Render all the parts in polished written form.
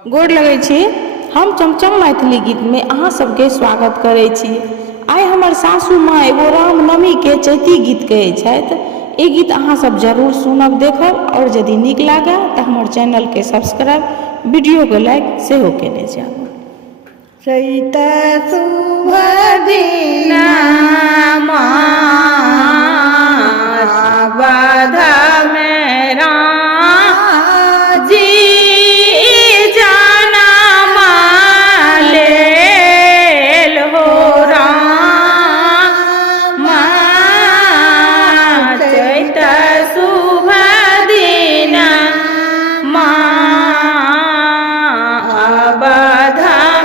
गोर लगै छी। हम चमचम मैथिली गीत में अहाँ सबके स्वागत करै छी। आइ हमर सासू माँ एगो रामनवमी के चैती गीत कहै छथि। ई गीत अहाँ सब जरूर सुनब, देखब, और यदि नीक लागे तो हमर चैनल के सब्सक्राइब, वीडियो के लाइक सेहो केने जायब। चैत शुभ दिन बाध में राम जी जनम लेल हो राम। चैत शुभ दिन बाध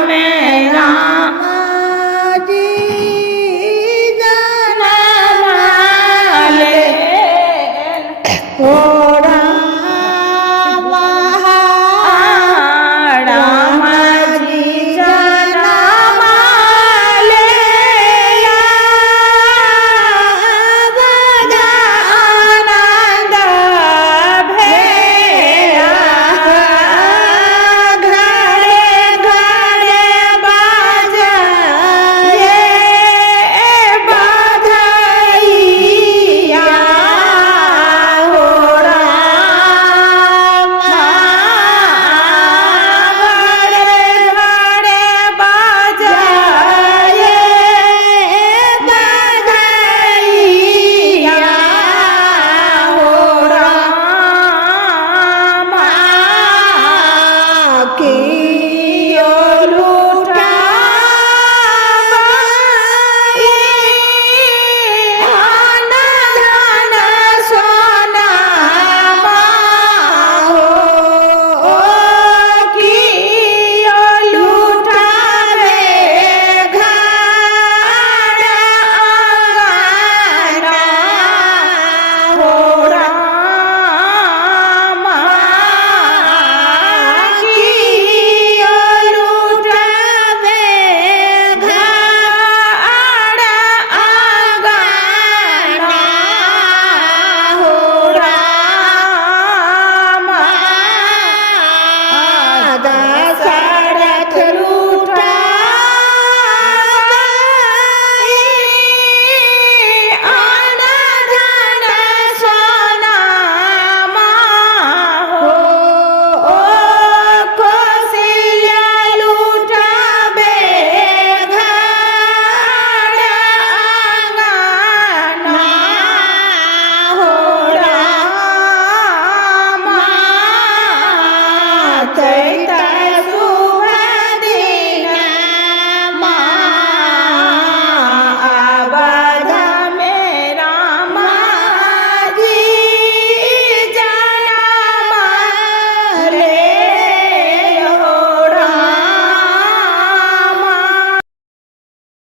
में राम जी जनम लेल हो राम जी जनम लेला आनंद भेला। घरे घरे बाजे बधाइया हो राम। घरे घरे बाजे बधाइया हो राम। कियो लुटाई धन धन सोनामा हो। कियो लुटावे घर आंगना हो राम। कियो लुटावे घर आंगना हो राम। दशरथ